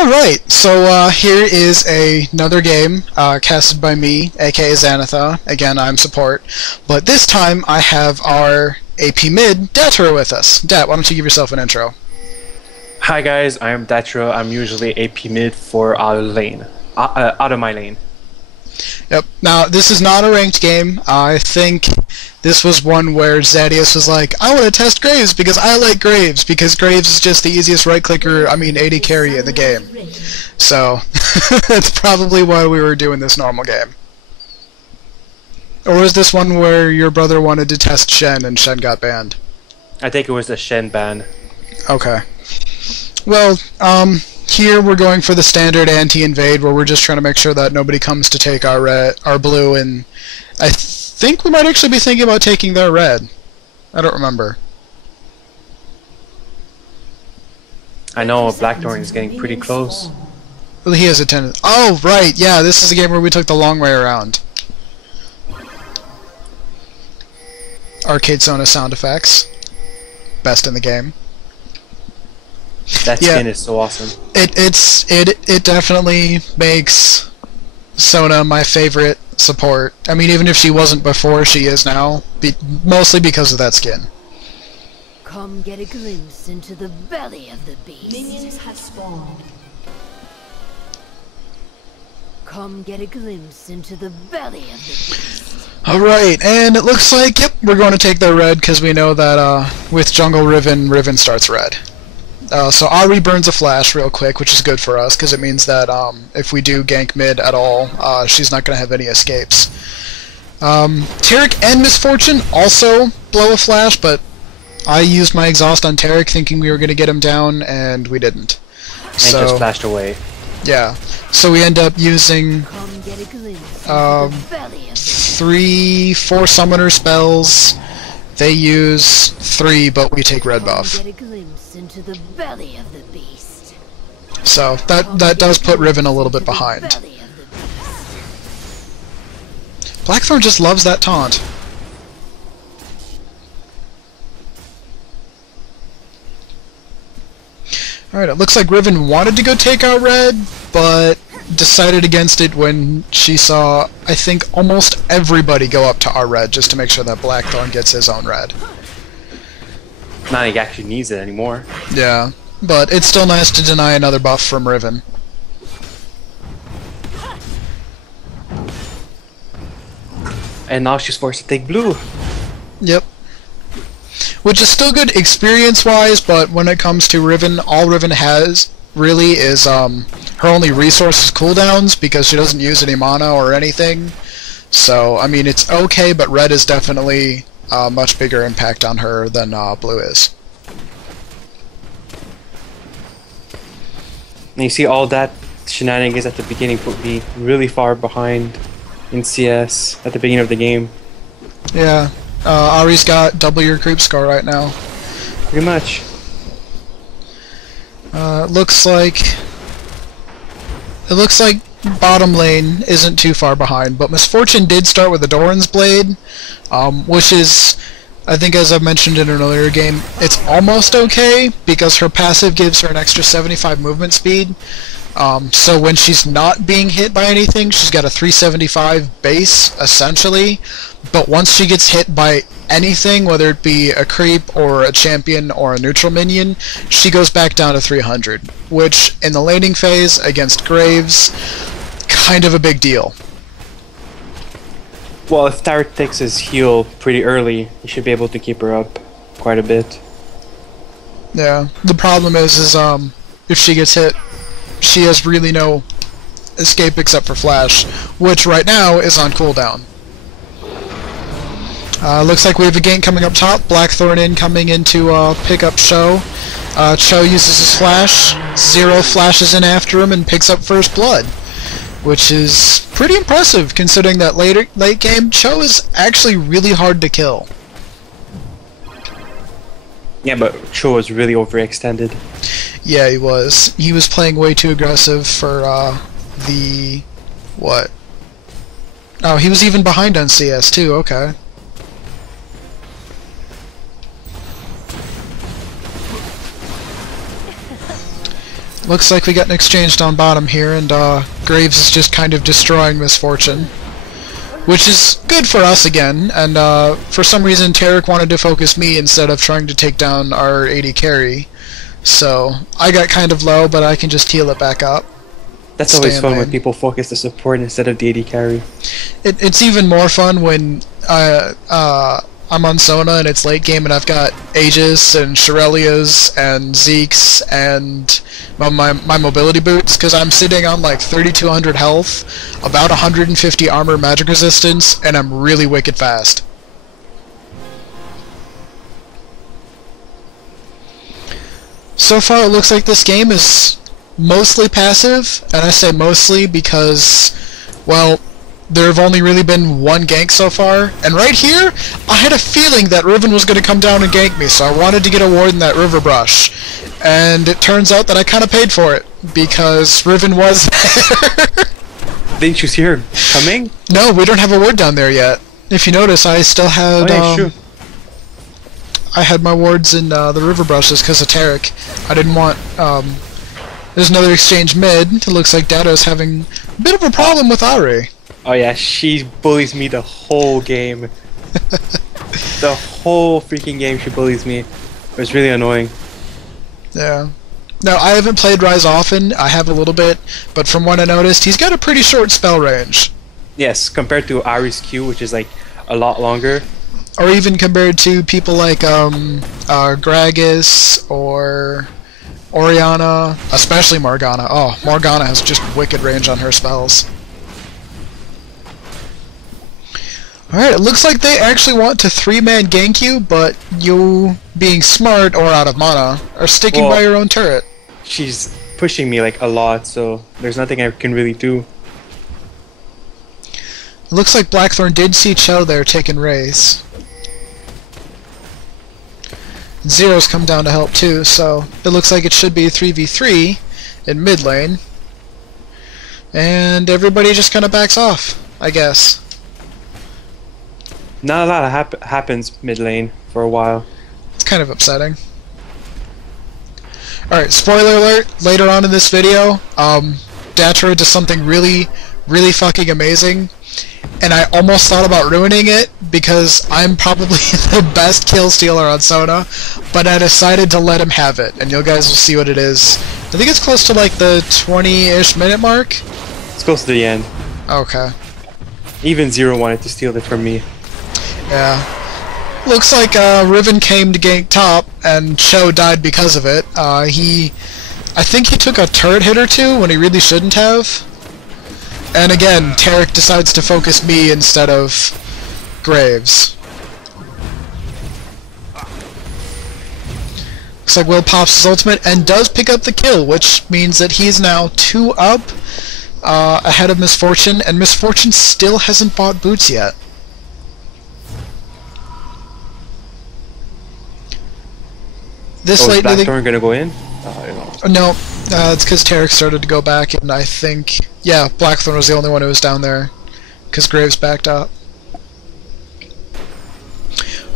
Alright, so here is another game casted by me, aka Xanatha. Again, I'm support. But this time I have our AP mid, Datra, with us. Dat, why don't you give yourself an intro? Hi guys, I'm Datra. I'm usually AP mid for our lane. Out of my lane. Yep. Now, this is not a ranked game. I think this was one where Zadius was like, I want to test Graves because I like Graves, because Graves is just the easiest right-clicker, AD carry in the game. So, that's probably why we were doing this normal game. Or was this one where your brother wanted to test Shen and Shen got banned? I think it was a Shen ban. Okay. Well, here we're going for the standard anti-invade, where we're just trying to make sure that nobody comes to take our blue, and I think we might actually be thinking about taking their red. I don't remember. I know Blackthorn is getting pretty close. Well, he has a tendency. Oh, right, yeah, this is a game where we took the long way around. Arcade Sona sound effects. Best in the game. That skin is so awesome. It definitely makes Sona my favorite support. I mean, even if she wasn't before, she is now. Mostly because of that skin. Come get a glimpse into the belly of the beast. Minions have spawned. Come get a glimpse into the belly of the beast. Alright, and it looks like, yep, we're going to take their red, because we know that with Jungle Riven, Riven starts red. So Ari burns a flash real quick, which is good for us, because it means that if we do gank mid at all, she's not going to have any escapes. Taric and Misfortune also blow a flash, but I used my exhaust on Taric thinking we were going to get him down, and we didn't. And just flashed away. Yeah. So we end up using 4 summoner spells. They use 3, but we take red buff. So that does put Riven a little bit behind. Blackthorn just loves that taunt. Alright, it looks like Riven wanted to go take out red, but decided against it when she saw, I think, almost everybody go up to our red just to make sure that Blackthorn gets his own red. Not like he actually needs it anymore. Yeah, but it's still nice to deny another buff from Riven. And now she's forced to take blue. Yep. Which is still good experience-wise, but when it comes to Riven, all Riven has really is her only resource is cooldowns, because she doesn't use any mana or anything. So, I mean, it's okay, but red is definitely a much bigger impact on her than blue is. And you see all that shenanigans at the beginning put me really far behind in CS at the beginning of the game. Yeah. Ari's got double your creep score right now. Pretty much. It looks like bottom lane isn't too far behind, but Misfortune did start with the Doran's Blade, which is, I think as I've mentioned in an earlier game, it's almost okay, because her passive gives her an extra 75 movement speed. So when she's not being hit by anything, she's got a 375 base, essentially, but once she gets hit by anything, whether it be a creep or a champion or a neutral minion, she goes back down to 300, which in the laning phase against Graves, kind of a big deal. Well, if Taric takes his heal pretty early, he should be able to keep her up quite a bit. Yeah, the problem is if she gets hit, she has really no escape except for Flash, which right now is on cooldown. Looks like we have a gank coming up top. Blackthorn coming in to pick up Cho. Cho uses his flash. Zero flashes in after him and picks up first blood, which is pretty impressive considering that late game Cho is actually really hard to kill. Yeah, but Cho was really overextended. Yeah, he was. He was playing way too aggressive for the... what? Oh, he was even behind on CS too, okay. Looks like we got an exchange down bottom here, and Graves is just kind of destroying Misfortune. Which is good for us again, and for some reason Tarek wanted to focus me instead of trying to take down our AD carry. So, I got kind of low, but I can just heal it back up. That's always fun when people focus the support instead of the AD carry. It's even more fun when I'm on Sona and it's late game and I've got Aegis and Shirelias and Zeke's and my mobility boots, because I'm sitting on like 3200 health, about 150 armor magic resistance, and I'm really wicked fast. So far it looks like this game is mostly passive, and I say mostly because, well, there have only really been one gank so far, and right here, I had a feeling that Riven was going to come down and gank me, so I wanted to get a ward in that river brush. And it turns out that I kind of paid for it, because Riven was there. Didn't you see her coming? No, we don't have a ward down there yet. If you notice, I still had, oh, yeah, true. I had my wards in the river brushes because of Tarek. I didn't want, there's another exchange mid. It looks like Data's having a bit of a problem with Ari. Oh yeah, she bullies me the whole game. The whole freaking game she bullies me. It was really annoying. Yeah. No, I haven't played Rise often. I have a little bit, but from what I noticed, he's got a pretty short spell range. Yes, compared to Ari's Q, which is like a lot longer. Or even compared to people like Gragas or Orianna, especially Morgana. Oh, Morgana has just wicked range on her spells. Alright, it looks like they actually want to 3-man gank you, but you, being smart or out of mana, are sticking by your own turret. She's pushing me like a lot, so there's nothing I can really do. It looks like Blackthorn did see Cho there taking Raze. Zero's come down to help too, so it looks like it should be 3v3 in mid lane. And everybody just kind of backs off, I guess. Not a lot happens mid lane for a while. It's kind of upsetting. Alright, spoiler alert, later on in this video, Datra does something really, really fucking amazing, and I almost thought about ruining it, because I'm probably the best kill stealer on Sona, but I decided to let him have it, and you guys will see what it is. I think it's close to like the 20-ish minute mark? It's close to the end. Okay. Even Zero wanted to steal it from me. Yeah. Looks like Riven came to gank top, and Cho died because of it. I think he took a turret hit or two when he really shouldn't have. And again, Tarek decides to focus me instead of Graves. Looks like Will pops his ultimate and does pick up the kill, which means that he's now 2 up ahead of Misfortune, and Misfortune still hasn't bought boots yet. This is Blackthorn gonna go in? I don't know. No, it's because Tarek started to go back, and I think, yeah, Blackthorn was the only one who was down there, because Graves backed up.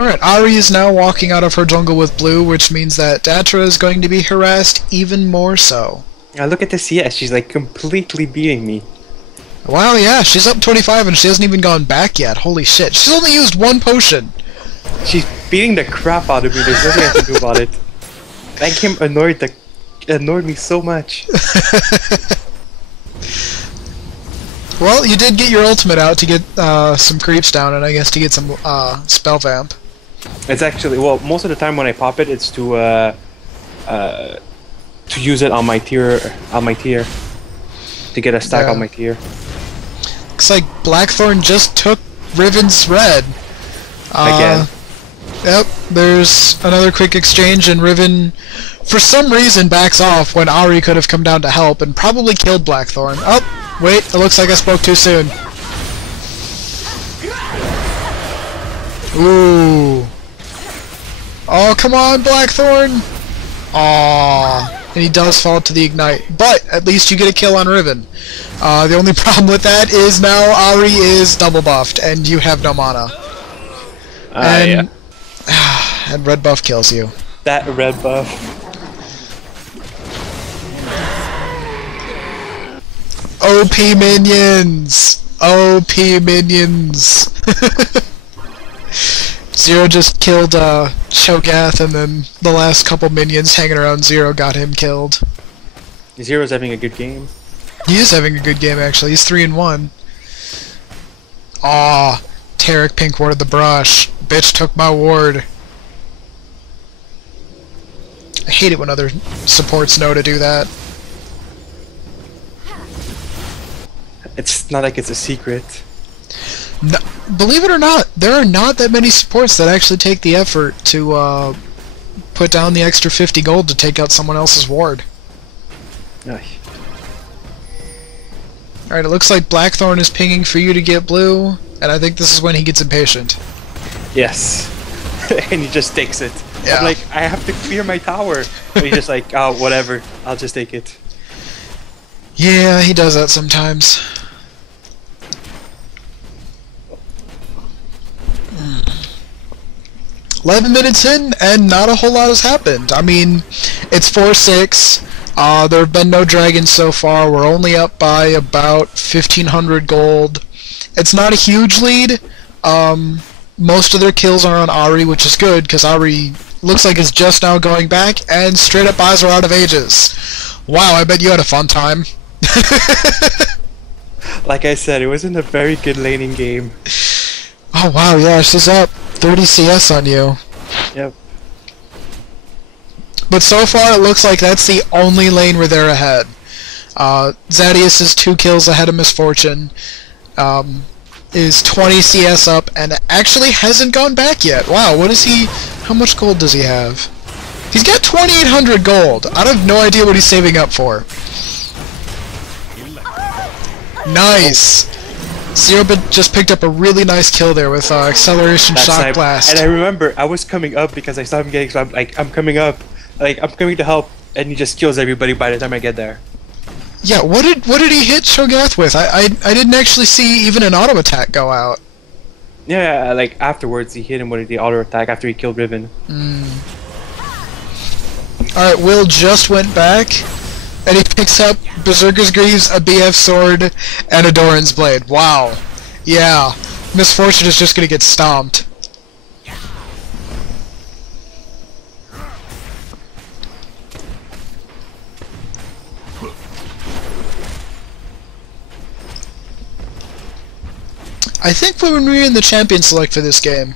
Alright, Ari is now walking out of her jungle with blue, which means that Datra is going to be harassed even more so. Now look at the CS, she's like completely beating me. Wow, yeah, she's up 25 and she hasn't even gone back yet. Holy shit, she's only used 1 potion. She's beating the crap out of me, there's nothing I can do about it. That game annoyed me so much. Well, you did get your ultimate out to get some creeps down, and I guess to get some spell vamp. It's actually, well, most of the time when I pop it, it's to use it on my tier, to get a stack on my tier. Looks like Blackthorn just took Riven's red. Again. Yep, there's another quick exchange, and Riven, for some reason, backs off when Ari could have come down to help and probably killed Blackthorn. Oh, wait, it looks like I spoke too soon. Ooh. Oh, come on, Blackthorn! Aww. And he does fall to the ignite, but at least you get a kill on Riven. The only problem with that is now Ari is double buffed, and you have no mana. Yeah. And red buff kills you. That red buff. OP minions! OP minions! Zero just killed Cho'Gath, and then the last couple minions hanging around Zero got him killed. Zero's having a good game. He is having a good game, actually. He's 3-1. Aw, Tarek pink warded the brush. Bitch took my ward. I hate it when other supports know to do that. It's not like it's a secret. No, believe it or not, there are not that many supports that actually take the effort to put down the extra 50 gold to take out someone else's ward. Ay. Alright, it looks like Blackthorn is pinging for you to get blue, and I think this is when he gets impatient. Yes. And he just takes it. Yeah. I'm like, I have to clear my tower. But he's just like, oh, whatever. I'll just take it. Yeah, he does that sometimes. 11 minutes in, and not a whole lot has happened. I mean, it's 4-6. There have been no dragons so far. We're only up by about 1,500 gold. It's not a huge lead. Most of their kills are on Ahri, which is good, because Ahri looks like it's just now going back, and straight up eyes are out of ages. Wow, I bet you had a fun time. Like I said, it wasn't a very good laning game. Oh wow, yeah, she's up 30 CS on you. Yep. But so far, it looks like that's the only lane where they're ahead. Zadius is 2 kills ahead of Misfortune. Is 20 CS up, and actually hasn't gone back yet. Wow, what is he... How much gold does he have? He's got 2,800 gold. I have no idea what he's saving up for. Nice! Zero just picked up a really nice kill there with Acceleration Shock Blast. And I remember, I was coming up because I saw him getting, so I'm like, I'm coming up. Like, I'm coming to help, and he just kills everybody by the time I get there. Yeah, what did he hit Cho'Gath with? I didn't actually see even an auto attack go out. Yeah, like afterwards he hit him with the auto attack after he killed Riven. Alright, Will just went back, and he picks up Berserker's Greaves, a BF Sword, and a Doran's Blade. Wow. Yeah, Misfortune is just gonna get stomped. I think when we were in the champion select for this game,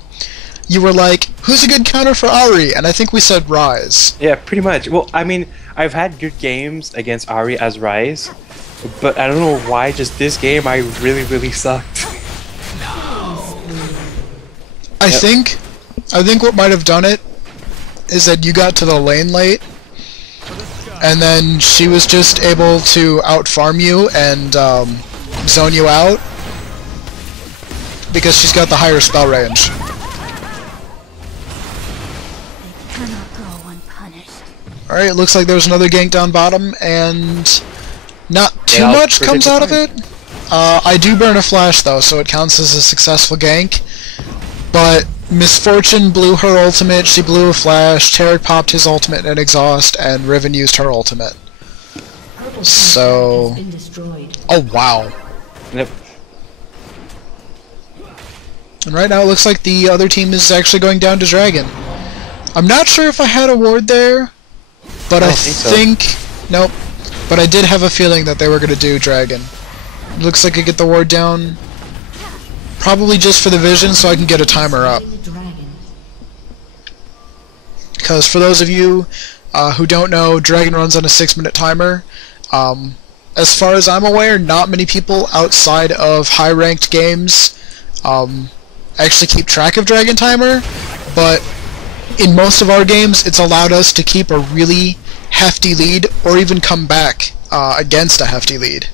you were like, who's a good counter for Ahri? And I think we said Ryze. Yeah, pretty much. Well, I mean, I've had good games against Ahri as Ryze, but I don't know why just this game I really sucked. I think what might have done it is that you got to the lane late, and then she was just able to out-farm you and zone you out, because she's got the higher spell range. They cannot go unpunished. Alright, it looks like there was another gank down bottom, and not too much comes out of it. I do burn a flash though, so it counts as a successful gank. But Misfortune blew her ultimate, she blew a flash, Tarek popped his ultimate and exhaust, and Riven used her ultimate. So... Oh wow. Yep. And right now it looks like the other team is actually going down to Dragon. I'm not sure if I had a ward there, but I think nope. But I did have a feeling that they were going to do Dragon. Looks like I get the ward down. Probably just for the vision so I can get a timer up. Because for those of you who don't know, Dragon runs on a 6-minute timer. As far as I'm aware, not many people outside of high-ranked games actually keep track of Dragon Timer, but in most of our games it's allowed us to keep a really hefty lead or even come back against a hefty lead.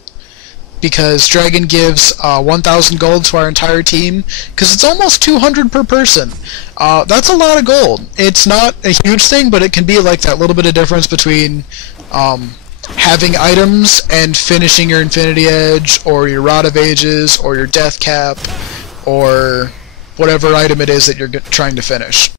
Because Dragon gives 1,000 gold to our entire team, because it's almost 200 per person. That's a lot of gold. It's not a huge thing, but it can be like that little bit of difference between having items and finishing your Infinity Edge, or your Rod of Ages, or your Death Cap, or whatever item it is that you're trying to finish.